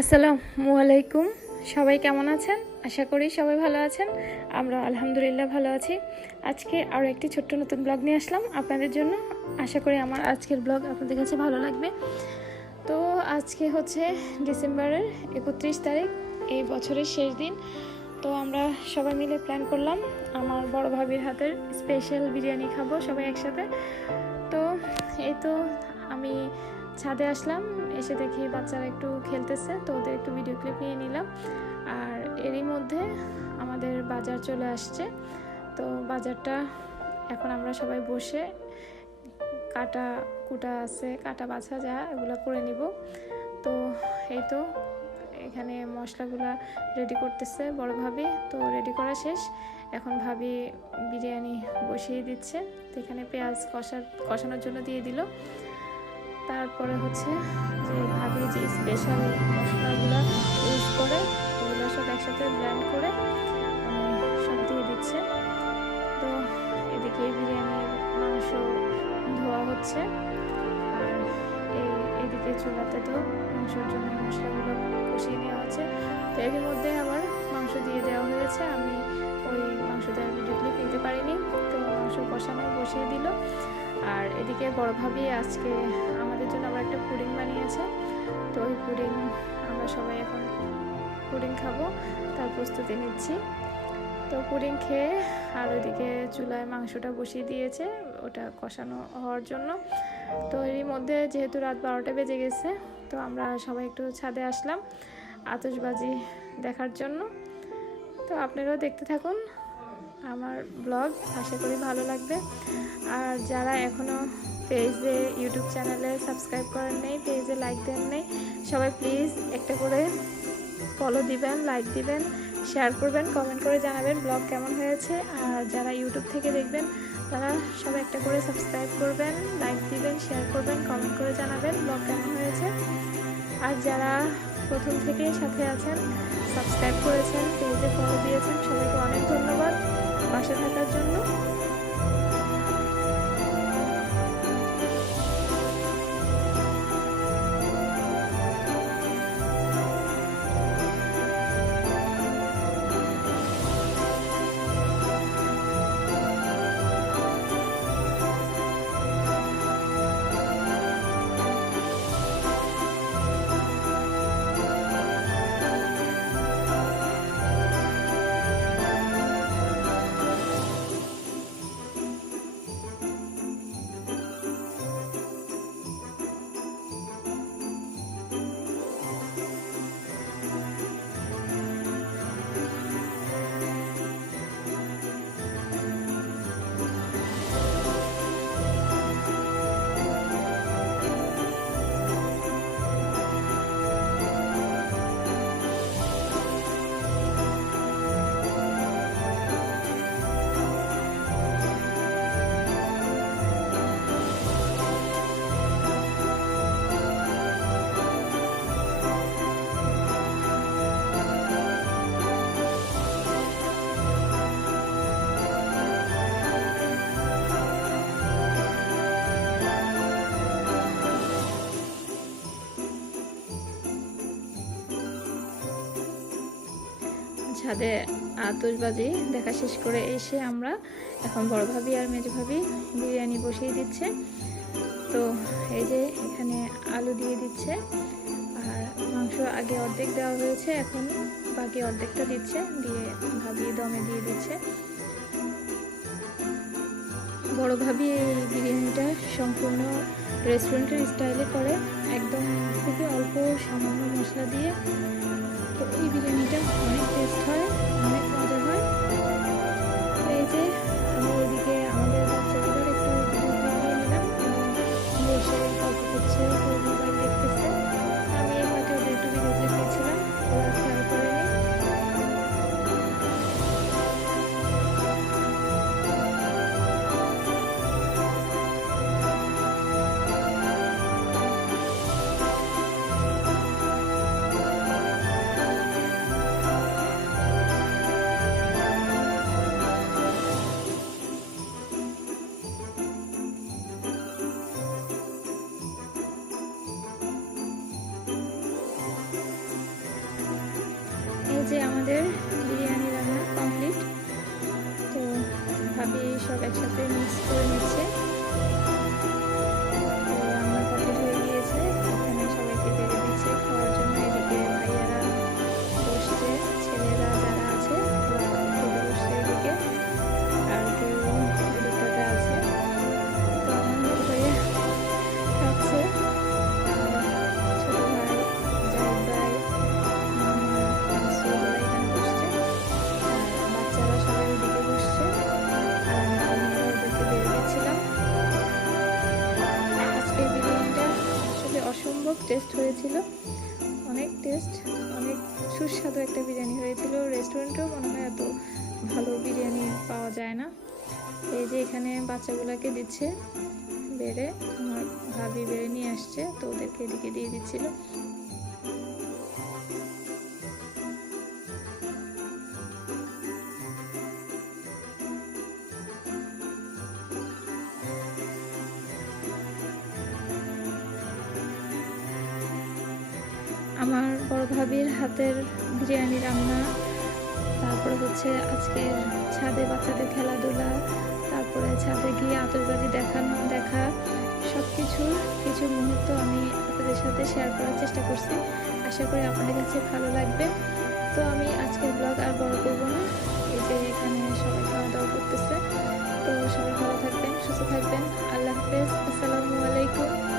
আসসালামু আলাইকুম। সবাই কেমন আছেন? আশা করি সবাই ভালো আছেন। আমরা আলহামদুলিল্লাহ ভালো আছি। আজকে আরও একটি ছোট্ট নতুন ব্লগ নিয়ে আসলাম আপনাদের জন্য। আশা করি আমার আজকের ব্লগ আপনাদের কাছে ভালো লাগবে। তো আজকে হচ্ছে ডিসেম্বরের একত্রিশ তারিখ, এই বছরের শেষ দিন। তো আমরা সবাই মিলে প্ল্যান করলাম আমার বড় ভাবির হাতের স্পেশাল বিরিয়ানি খাব সবাই একসাথে। তো এই তো আমি ছাদে আসলাম, এসে দেখি বাচ্চারা একটু খেলতেছে, তো ওদের একটু ভিডিও ক্লিপ নিয়ে নিলাম। আর এরই মধ্যে আমাদের বাজার চলে আসছে। তো বাজারটা এখন আমরা সবাই বসে কাটা কুটা আছে, কাটা বাছা যা এগুলো করে নিব। তো এই তো এখানে মশলাগুলা রেডি করতেছে বড় ভাবি, তো রেডি করা শেষ। এখন ভাবি বিরিয়ানি বসিয়ে দিচ্ছে, তো এখানে পেঁয়াজ কষা, কষানোর জন্য দিয়ে দিল। তারপরে হচ্ছে যে ভাবি যে স্পেশাল মশলাগুলো ইউজ করে ওগুলো সব একসাথে ব্লেন্ড করে সব দিয়ে দিচ্ছে। তো এদিকে বিরিয়ানির মাংস ধোয়া হচ্ছে। আর এই এদিকে চুলাতে তো মাংসের জন্য মশলাগুলো কষিয়ে নেওয়া হচ্ছে। তো এর মধ্যে আবার মাংস দিয়ে দেওয়া হয়েছে। আমি ওই মাংস দেওয়ার ভিডিও ক্লিপ নিতে পারিনি। তো মাংস কষানো বসিয়ে দিল। আর এদিকে বড় ভাবি আজকে আমাদের জন্য আবার একটা পুডিং বানিয়েছে। তো ওই পুডিং আমরা সবাই এখন পুডিং খাব, তার প্রস্তুতি নিচ্ছি। তো পুডিং খেয়ে আর ওইদিকে চুলায় মাংসটা বসিয়ে দিয়েছে, ওটা কষানো হওয়ার জন্য। তো এরই মধ্যে যেহেতু রাত বারোটা বেজে গেছে, তো আমরা সবাই একটু ছাদে আসলাম আতশবাজি দেখার জন্য। তো আপনারাও দেখতে থাকুন আমার ব্লগ। আশা করি ভালো লাগবে। আর যারা এখনও পেজে, ইউটিউব চ্যানেলে সাবস্ক্রাইব করেন নেই, পেজে লাইক দেন নেই, সবাই প্লিজ একটা করে ফলো দিবেন লাইক দিবেন শেয়ার করবেন কমেন্ট করে জানাবেন ব্লগ কেমন হয়েছে। আর যারা ইউটিউব থেকে দেখবেন, তারা সবাই একটা করে সাবস্ক্রাইব করবেন লাইক দিবেন শেয়ার করবেন কমেন্ট করে জানাবেন ব্লগ কেমন হয়েছে। আর যারা প্রথম থেকে সাথে আছেন সাবস্ক্রাইব করেছেন 해주는 ছাদে আতশবাজি দেখা শেষ করে এসে আমরা এখন বড় ভাবি আর মেজ ভাবি বিরিয়ানি বসিয়ে দিচ্ছে। তো এই যে এখানে আলু দিয়ে দিচ্ছে, আর মাংস আগে অর্ধেক দেওয়া হয়েছে, এখন বাকি অর্ধেকটা দিচ্ছে, দিয়ে ভাবিয়ে দমে দিয়ে দিচ্ছে। বড় ভাবি এই বিরিয়ানিটা সম্পূর্ণ রেস্টুরেন্টের স্টাইলে করে, একদম খুবই অল্প সামান্য মশলা দিয়ে। তো এই বিরিয়ানিটা অনেক টেস্ট হয়, অনেক মজা হয়। এই যে যে আমাদের বিরিয়ানি রান্না কমপ্লিট তো ভাবি সব একসাথে মিক্স করে নিচ্ছে। টেস্ট হয়েছিল। অনেক টেস্ট অনেক সুস্বাদু একটা বিরিয়ানি হয়েছিল। রেস্টুরেন্টেও মনে হয় এত ভালো বিরিয়ানি পাওয়া যায় না। এই যে এখানে বাচ্চাগুলোকে দিচ্ছে, বেড়ে আমার ভাবি বেড়ে নিয়ে আসছে, তো ওদেরকে এদিকে দিয়ে দিচ্ছিল। আমার বড় ভাবির হাতের বিরিয়ানি রান্না, তারপরে হচ্ছে আজকে ছাদে বাচ্চাদের খেলাধুলা, তারপরে ছাদে গিয়ে আতশবাজি দেখানো দেখা সব কিছুর কিছু মুহূর্ত আমি আপনাদের সাথে শেয়ার করার চেষ্টা করছি। আশা করি আপনাদের কাছে ভালো লাগবে। তো আমি আজকের ব্লগ আর বড় করব না। এই যে এখানে সবাই খাওয়া দাওয়া করতেছে। তো সবাই ভালো থাকবেন, সুস্থ থাকবেন। আল্লাহ হাফেজ। আসসালামু আলাইকুম।